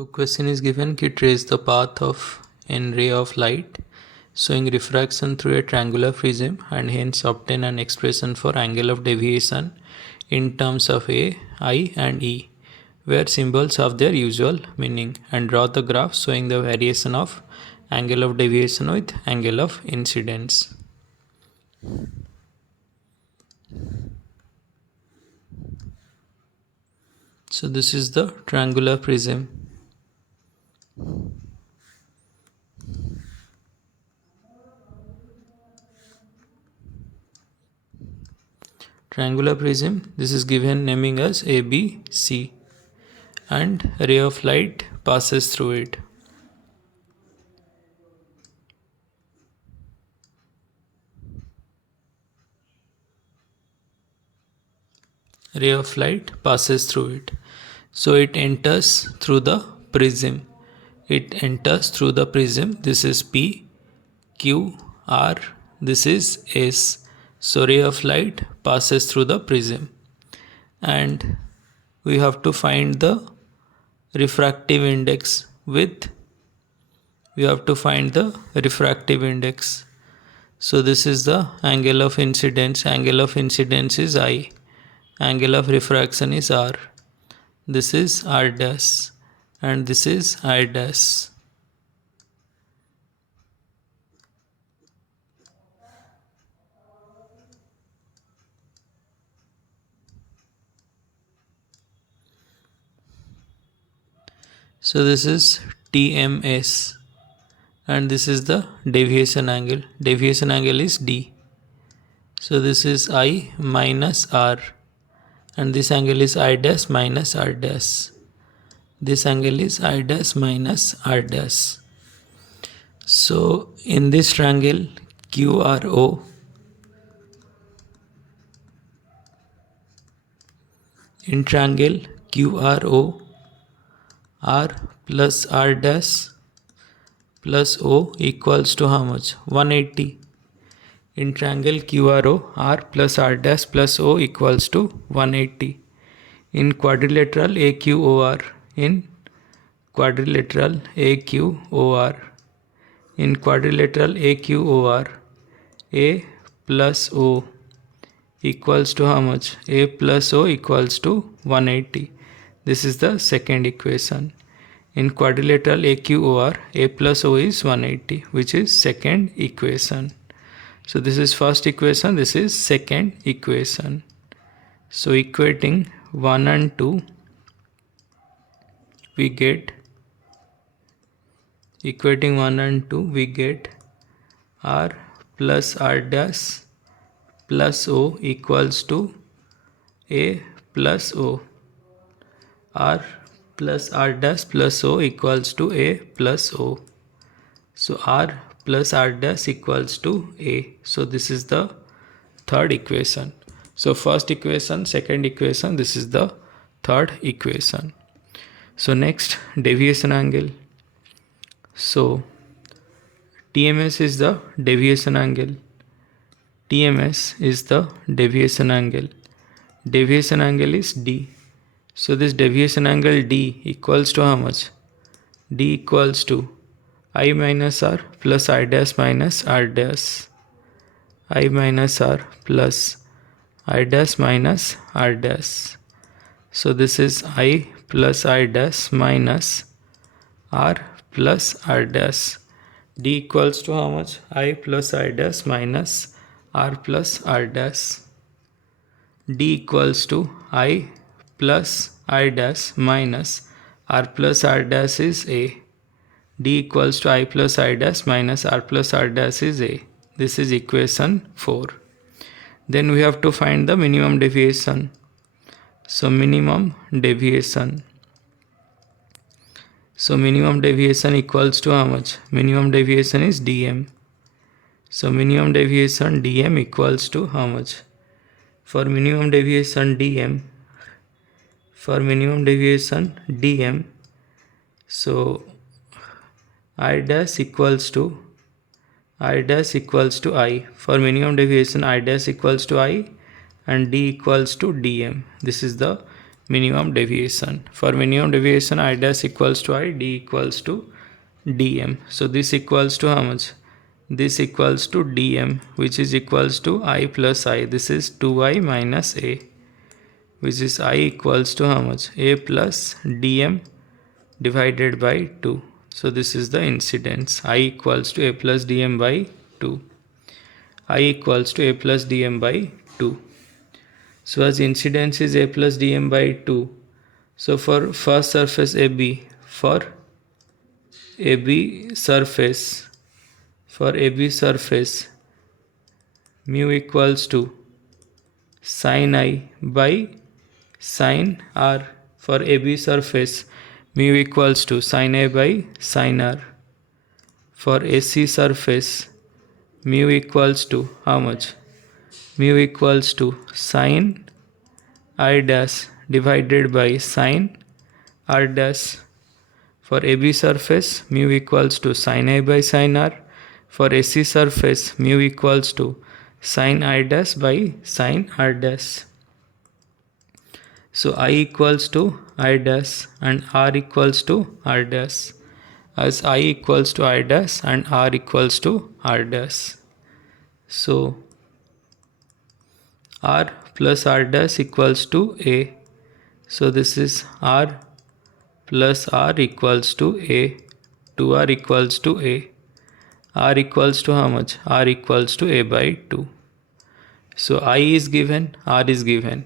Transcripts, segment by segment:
So question is given कि trace the path of an ray of light showing refraction through a triangular prism and hence obtain an expression for angle of deviation in terms of A, I and E where symbols have their usual meaning, and draw the graph showing the variation of angle of deviation with angle of incidence. So this is the triangular prism. Triangular prism, this is given naming as ABC, and a ray of light passes through it. Ray of light passes through it. So it enters through the prism. It enters through the prism. This is P, Q, R. This is S. So ray of light passes through the prism. And we have to find the refractive index refractive index. So this is the angle of incidence. Angle of incidence is I. Angle of refraction is R. This is R dash and this is I dash. So this is TMS and this is the deviation angle. Deviation angle is D. So this is I minus R and this angle is I dash minus R dash. This angle is I dash minus R dash. So in this triangle QRO, in triangle QRO, R plus R dash plus O equals to how much? 180. In triangle QRO, R plus R dash plus O equals to 180. In quadrilateral AQOR, in quadrilateral AQOR, in quadrilateral AQOR, A plus O equals to how much? A plus O equals to 180. This is the second equation. In quadrilateral AQOR, A plus O is 180, which is second equation. So this is first equation, this is second equation. So equating 1 and 2, we get R plus R dash plus O equals to A plus O. R plus R dash plus O equals to A plus O. So R plus R dash equals to A. So this is the third equation. So first equation, second equation, this is the third equation. So next, deviation angle. So TMS is the deviation angle. TMS is the deviation angle. Deviation angle is D. So this deviation angle D equals to how much? D equals to I minus R plus I dash minus R dash. I minus R plus I dash minus R dash. So this is I plus I dash minus R plus R dash. D equals to how much? I plus I dash minus R plus R dash. D equals to I plus I dash minus R plus R dash is A. D equals to I plus I dash minus R plus R dash is A. This is equation 4. Then we have to find the minimum deviation. So minimum deviation. So minimum deviation equals to how much? Minimum deviation is dm. So minimum deviation dm equals to how much? For minimum deviation dm, so I dash equals to I. For minimum deviation I dash equals to I and D equals to dm. This is the minimum deviation. For minimum deviation, I dash equals to I, d equals to dm. So this equals to how much? This equals to dm, which is equals to I plus I. This is 2I minus a, which is I equals to how much? A plus dm divided by 2. So this is the incidence. I equals to a plus dm by 2. I equals to a plus dm by 2. So as incidence is a plus dm by 2. So for first surface AB, for AB surface, mu equals to sin I by sin R. For AB surface, mu equals to sin A by sin R. For AC surface, mu equals to how much? Mu equals to sin I dash divided by sin R dash. For AB surface, mu equals to sin I by sin R. For AC surface, mu equals to sin I dash by sin R dash. So I equals to I dash and R equals to R dash. As I equals to I dash and R equals to R dash. So R plus R dash equals to A. So this is R plus R equals to A. 2R equals to A. R equals to how much? R equals to A by 2. So I is given, R is given.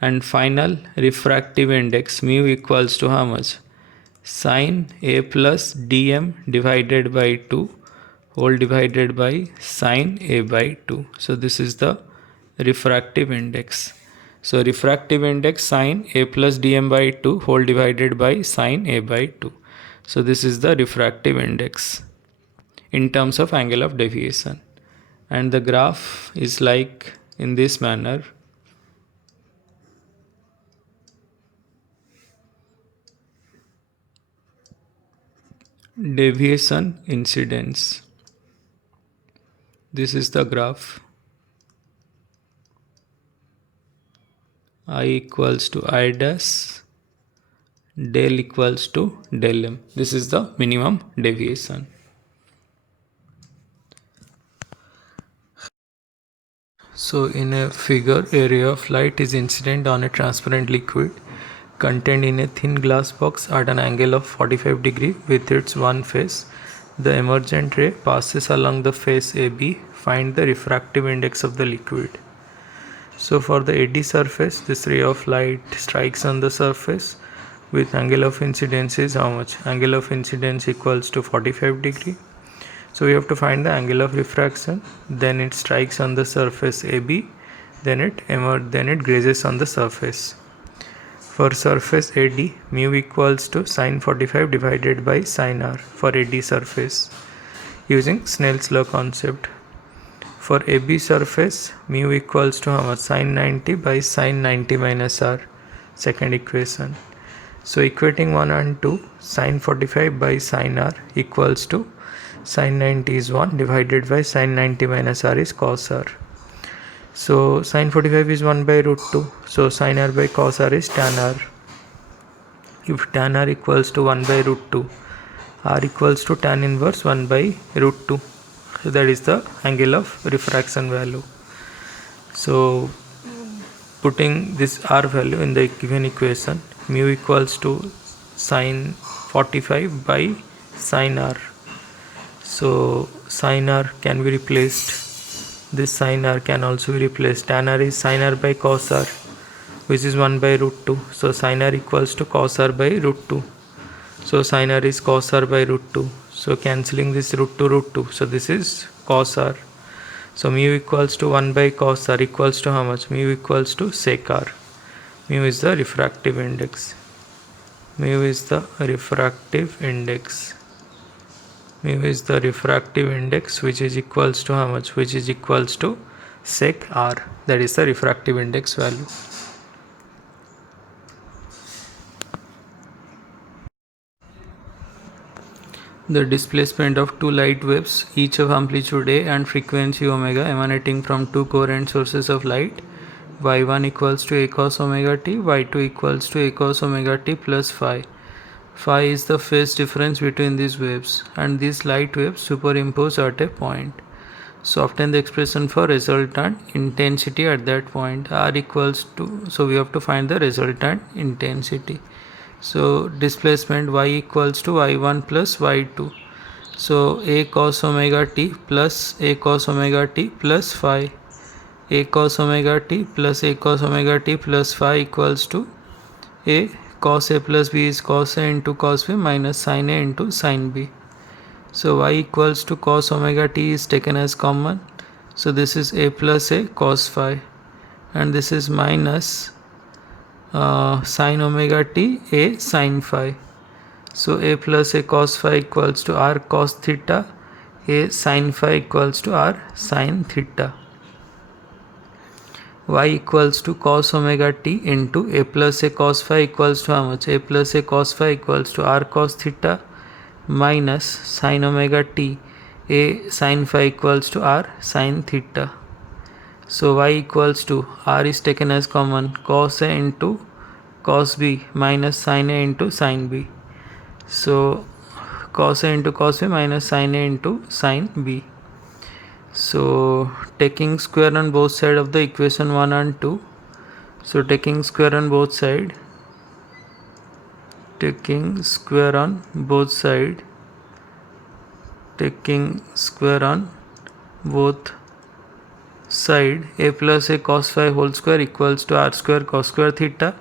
And final refractive index mu equals to how much? Sin A plus dm divided by 2 whole divided by sin A by 2. So this is the refractive index. So refractive index sin A plus dm by 2 whole divided by sin A by 2. So this is the refractive index in terms of angle of deviation. And the graph is like in this manner. Deviation incidence. This is the graph. I equals to I dash, del equals to del m. This is the minimum deviation. So in a figure, a ray of light is incident on a transparent liquid contained in a thin glass box at an angle of 45 degrees with its one face. The emergent ray passes along the face AB. Find the refractive index of the liquid. So for the eddy surface, this ray of light strikes on the surface with angle of incidence is how much? Angle of incidence equals to 45 degree. So we have to find the angle of refraction. Then it strikes on the surface AB. Then it grazes on the surface. For surface AD, mu equals to sin 45 divided by sin R for AD surface using Snell's law concept. For AB surface, mu equals to how much? Sin 90 by sin 90 minus R, second equation. So equating 1 and 2, sin 45 by sin R equals to sin 90 is 1 divided by sin 90 minus R is cos R. So sin 45 is 1 by root 2. So sin R by cos R is tan R. If tan R equals to 1 by root 2, R equals to tan inverse 1 by root 2. So that is the angle of refraction value. So putting this R value in the given equation, mu equals to sin 45 by sin R. So sin R can be replaced. This sin R can also be replaced. Tan R is sin R by cos R, which is 1 by root 2. So sin R equals to cos R by root 2. So sin R is cos R by root 2. So cancelling this root to root 2. So this is cos R. So mu equals to 1 by cos R equals to how much? Mu equals to sec R. Mu is the refractive index. Mu is the refractive index. Mu is the refractive index, which is equals to how much? Which is equals to sec R. That is the refractive index value. The displacement of two light waves, each of amplitude A and frequency omega, emanating from two coherent sources of light, y1 equals to a cos omega t, y2 equals to a cos omega t plus phi. Phi is the phase difference between these waves, and these light waves superimpose at a point. So obtain the expression for resultant intensity at that point. R equals to, so we have to find the resultant intensity. So displacement y equals to y1 plus y2. So a cos omega t plus a cos omega t plus phi. A cos omega t plus a cos omega t plus phi equals to a cos a plus b is cos a into cos b minus sin a into sin b. So y equals to cos omega t is taken as common. So this is a plus a cos phi, and this is minus sin omega t a sin phi. So a plus a cos phi equals to r cos theta, a sin phi equals to r sin theta. Y equals to cos omega t into a plus a cos phi equals to how much? A plus a cos phi equals to r cos theta minus sin omega t, a sin phi equals to r sin theta. So y equals to, r is taken as common, cos a into cos b minus sin a into sin b. So cos a into cos b minus sin a into sin b. So taking square on both sides of the equation 1 and 2. So taking square on both sides, taking square on both sides, taking square on both side, a plus a cos phi whole square equals to r square cos square theta,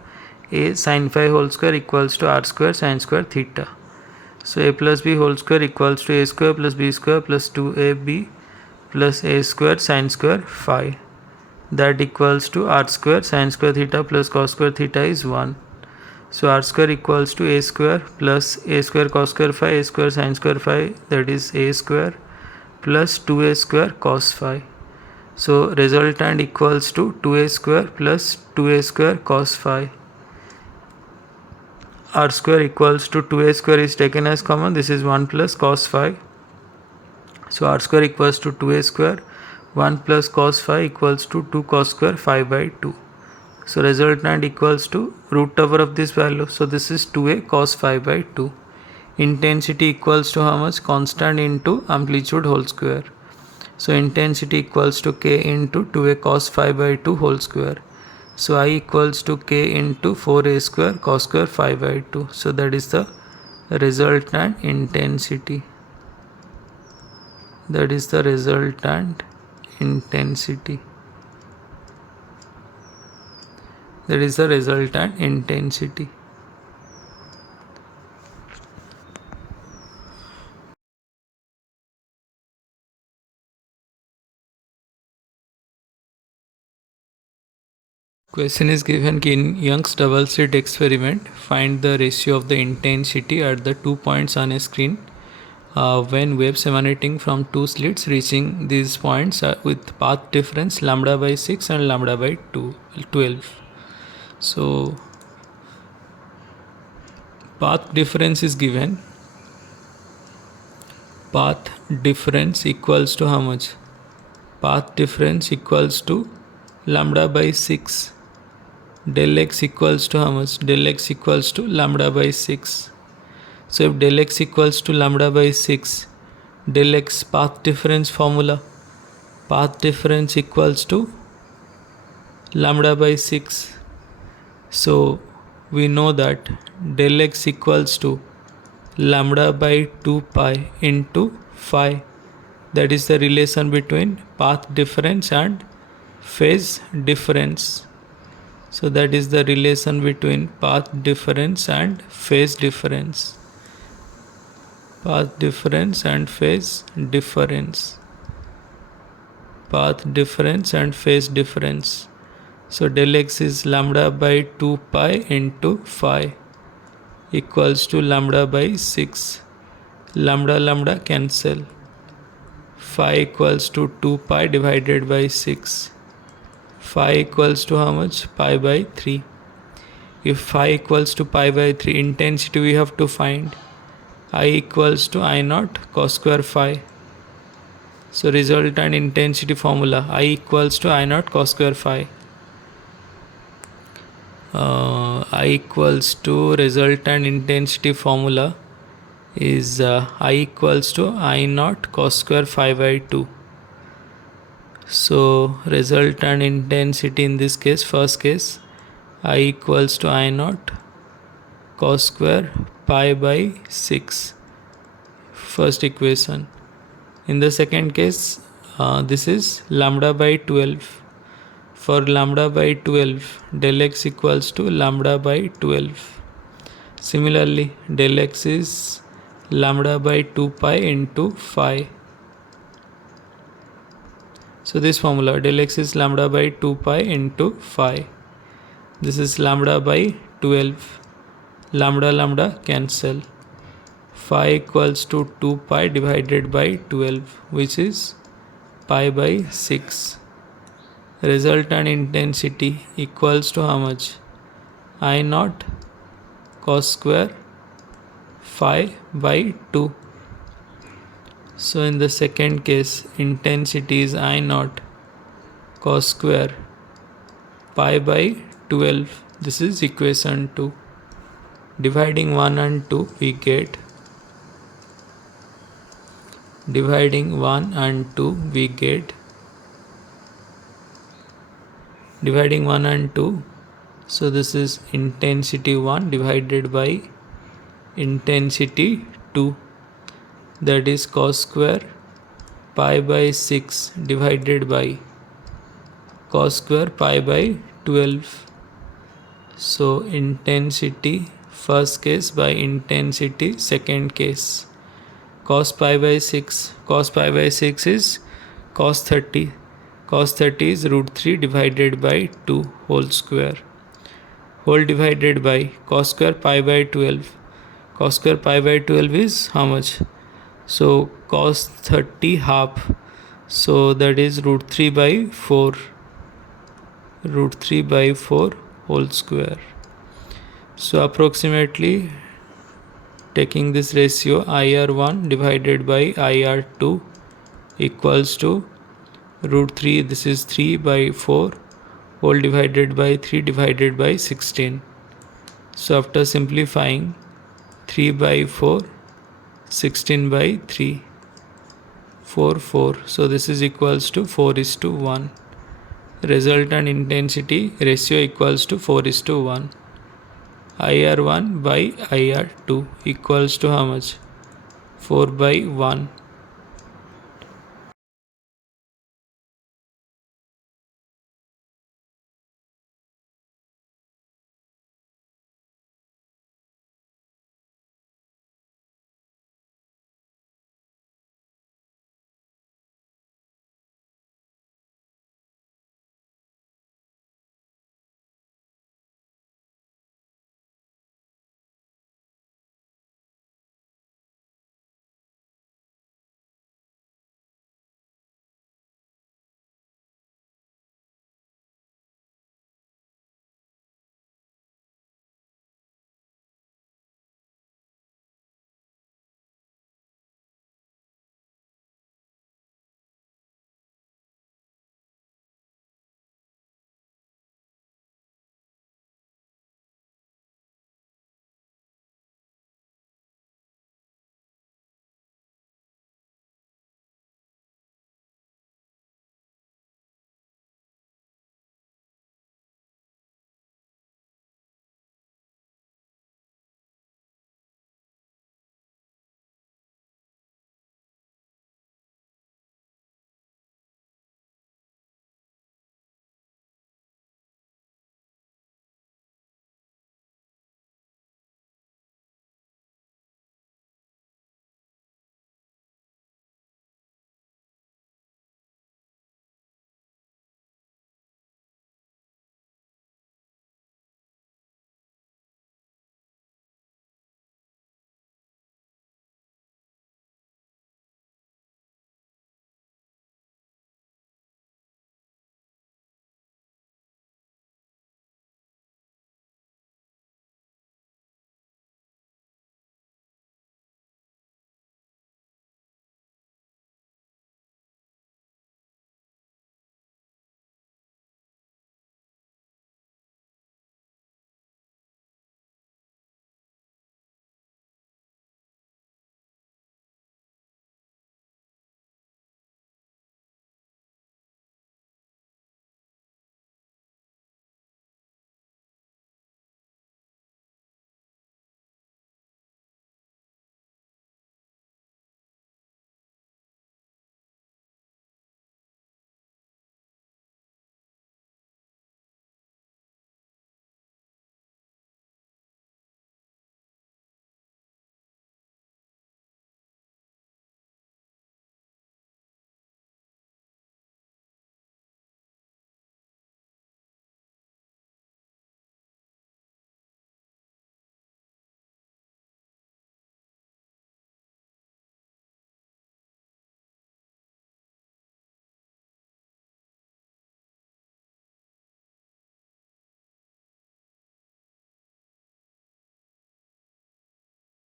a sin phi whole square equals to r square sin square theta. So a plus b whole square equals to a square plus b square plus 2ab plus a square sin square phi, that equals to r square sin square theta plus cos square theta is 1. So r square equals to a square plus a square cos square phi, a square sin square phi, that is a square plus 2a square cos phi. So resultant equals to 2a square plus 2a square cos phi. R square equals to 2a square is taken as common, this is 1 plus cos phi. So r square equals to 2a square, 1 plus cos phi equals to 2 cos square phi by 2. So resultant equals to root over of this value. So this is 2a cos phi by 2. Intensity equals to how much? Constant into amplitude whole square. So intensity equals to k into 2a cos phi by 2 whole square. So I equals to k into 4a square cos square phi by 2. So that is the resultant intensity. That is the resultant intensity. That is the resultant intensity. Question is given in Young's double slit experiment, find the ratio of the intensity at the 2 points on a screen when waves emanating from 2 slits reaching these points with path difference lambda by 6 and lambda by 12. So path difference is given. Path difference equals to how much? Path difference equals to lambda by 6. Del x equals to how much? Del x equals to lambda by 6. So if del x equals to lambda by 6, del x path difference formula, path difference equals to lambda by 6. So we know that del x equals to lambda by 2 pi into phi. That is the relation between path difference and phase difference. So that is the relation between path difference and phase difference. Path difference and phase difference. Path difference and phase difference. So del x is lambda by 2 pi into phi equals to lambda by 6. Lambda lambda cancel. Phi equals to 2 pi divided by 6. Phi equals to how much? Pi by 3. If phi equals to pi by 3, intensity we have to find. I equals to I naught cos square phi. So resultant intensity formula, I equals to I naught cos square phi. I equals to resultant intensity formula is I equals to I naught cos square phi by 2. So resultant intensity in this case, first case, I equals to I naught cos square pi by 6, first equation. In the second case, this is lambda by 12. For lambda by 12, del x equals to lambda by 12. Similarly, del x is lambda by 2 pi into phi. So this formula, del x is lambda by 2 pi into phi. This is lambda by 12. Lambda cancel. Phi equals to 2 pi divided by 12, which is pi by 6. Resultant intensity equals to how much? I naught cos square phi by 2. So in the second case, intensity is I naught cos square pi by 12. This is equation 2. Dividing 1 and 2, we get dividing 1 and 2, so this is intensity 1 divided by intensity 2, that is cos square pi by 6 divided by cos square pi by 12. So intensity first case by intensity second case. Cos pi by 6 is cos 30. Cos 30 is root 3 divided by 2 whole square, whole divided by cos square pi by 12. Cos square pi by 12 is how much? So cos 30 half, so that is root 3 by 4, whole square. So approximately taking this ratio, IR1 divided by IR2 equals to root 3, this is 3 by 4 whole divided by 3 divided by 16. So after simplifying, 3 by 4, 16 by 3, 4. So this is equals to 4:1. Resultant intensity ratio equals to 4:1. IR1 by IR2 equals to how much? 4 by 1.